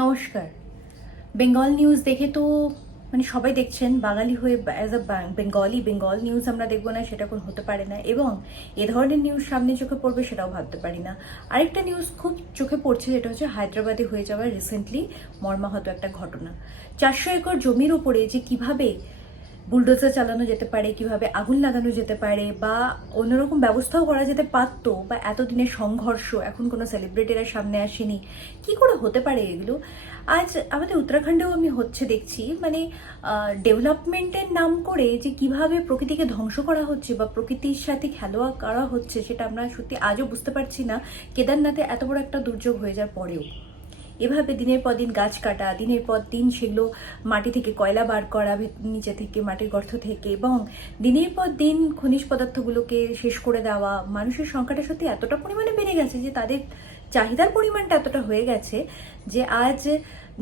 নমস্কার। বেঙ্গল নিউজ দেখে তো মানে সবাই দেখছেন, বাঙালি হয়ে অ্যাজ আ বেঙ্গল নিউজ আমরা দেখবো না সেটা কোনো হতে পারে না, এবং এ ধরনের নিউজ সামনে চোখে পড়বে সেটাও ভাবতে পারি না। আরেকটা নিউজ খুব চোখে পড়ছে, যেটা হচ্ছে হায়দ্রাবাদে হয়ে যাওয়া রিসেন্টলি মর্মাহত একটা ঘটনা। 400 একর জমির উপরে যে কিভাবে বুলডোজার চালানো যেতে পারে, কিভাবে আগুন লাগানো যেতে পারে, বা অন্যরকম ব্যবস্থাও করা যেতে পারতো, বা এতদিনের সংঘর্ষ এখন কোনো সেলিব্রিটিরা সামনে আসেনি, কি করে হতে পারে এগুলো? আজ আমাদের উত্তরাখণ্ডেও আমি হচ্ছে দেখছি, মানে ডেভেলপমেন্টের নাম করে যে কিভাবে প্রকৃতিকে ধ্বংস করা হচ্ছে বা প্রকৃতির সাথে খেলোয়া করা হচ্ছে, সেটা আমরা সত্যি আজও বুঝতে পারছি না। কেদারনাথে এত বড় একটা দুর্যোগ হয়ে যাওয়ার পরেও এভাবে দিনের পর দিন গাছ কাটা, দিনের পর দিন সেগুলো মাটি থেকে কয়লা বার করা, নিচে থেকে মাটির গর্ত থেকে, এবং দিনের পর দিন খনিজ পদার্থগুলোকে শেষ করে দেওয়া। মানুষের সংখ্যাটা সত্যি এতটা পরিমাণে বেড়ে গেছে যে তাদের চাহিদার পরিমাণটা এতটা হয়ে গেছে যে আজ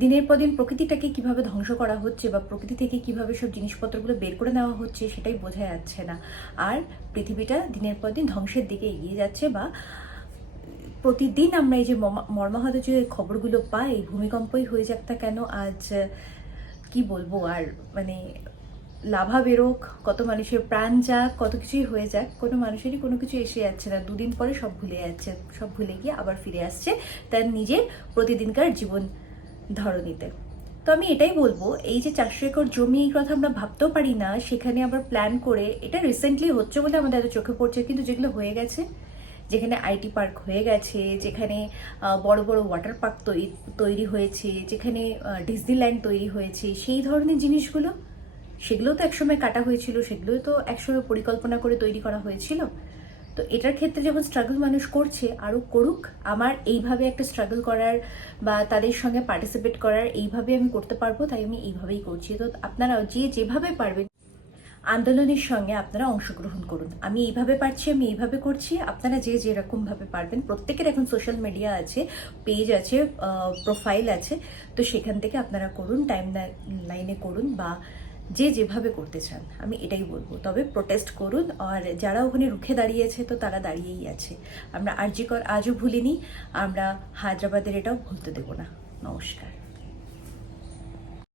দিনের পর দিন প্রকৃতিটাকে কিভাবে ধ্বংস করা হচ্ছে বা প্রকৃতি থেকে কিভাবে সব জিনিসপত্রগুলো বের করে নেওয়া হচ্ছে সেটাই বোঝা যাচ্ছে না। আর পৃথিবীটা দিনের পর দিন ধ্বংসের দিকে এগিয়ে যাচ্ছে। বা প্রতিদিন আমরা এই যে মর্মাহত যে খবরগুলো পাই, ভূমিকম্পই হয়ে যাক না কেন, আজ কি বলবো আর, মানে লাভা বেরোক, কত মানুষের প্রাণ যাক, কত কিছুই হয়ে যাক, কোনো মানুষেরই কোনো কিছু এসে যাচ্ছে না। দুদিন পরে সব ভুলে যাচ্ছে, সব ভুলে গিয়ে আবার ফিরে আসছে তার নিজের প্রতিদিনকার জীবন ধরনীতে। তো আমি এটাই বলবো, এই যে 400 একর জমি, এই কথা আমরা ভাবতেও পারি না, সেখানে আবার প্ল্যান করে, এটা রিসেন্টলি হচ্ছে বলে আমাদের এত চোখে পড়ছে, কিন্তু যেগুলো হয়ে গেছে, যেখানে আইটি পার্ক হয়ে গেছে, যেখানে বড় বড় ওয়াটার পার্ক তৈরি হয়েছে, যেখানে ডিজনিল্যান্ড তৈরি হয়েছে, সেই ধরনের জিনিসগুলো, সেগুলোও তো একসময় কাটা হয়েছিল, সেগুলোও তো একসময় পরিকল্পনা করে তৈরি করা হয়েছিল। তো এটার ক্ষেত্রে যখন স্ট্রাগল মানুষ করছে, আরও করুক। আমার এইভাবে একটা স্ট্রাগল করার বা তাদের সঙ্গে পার্টিসিপেট করার এইভাবে আমি করতে পারবো, তাই আমি এইভাবেই করছি। তো আপনারাও যে যেভাবে পারবেন আন্দোলনের সঙ্গে আপনারা অংশগ্রহণ করুন। আমি এইভাবে পারছি, আমি এইভাবে করছি, আপনারা যে যেরকম ভাবে পারবেন। প্রত্যেকের এখন সোশ্যাল মিডিয়া আছে, পেজ আছে, প্রোফাইল আছে, তো সেখান থেকে আপনারা করুন, টাইম লাইনে করুন, বা যে যেভাবে করতে চান, আমি এটাই বলবো। তবে প্রোটেস্ট করুন, আর যারা ওখানে রুখে দাঁড়িয়েছে তো তারা দাঁড়িয়েই আছে। আমরা আরজিকর আজও ভুলিনি, আমরা হায়দ্রাবাদের এটাও ভুলতে দেব না। নমস্কার।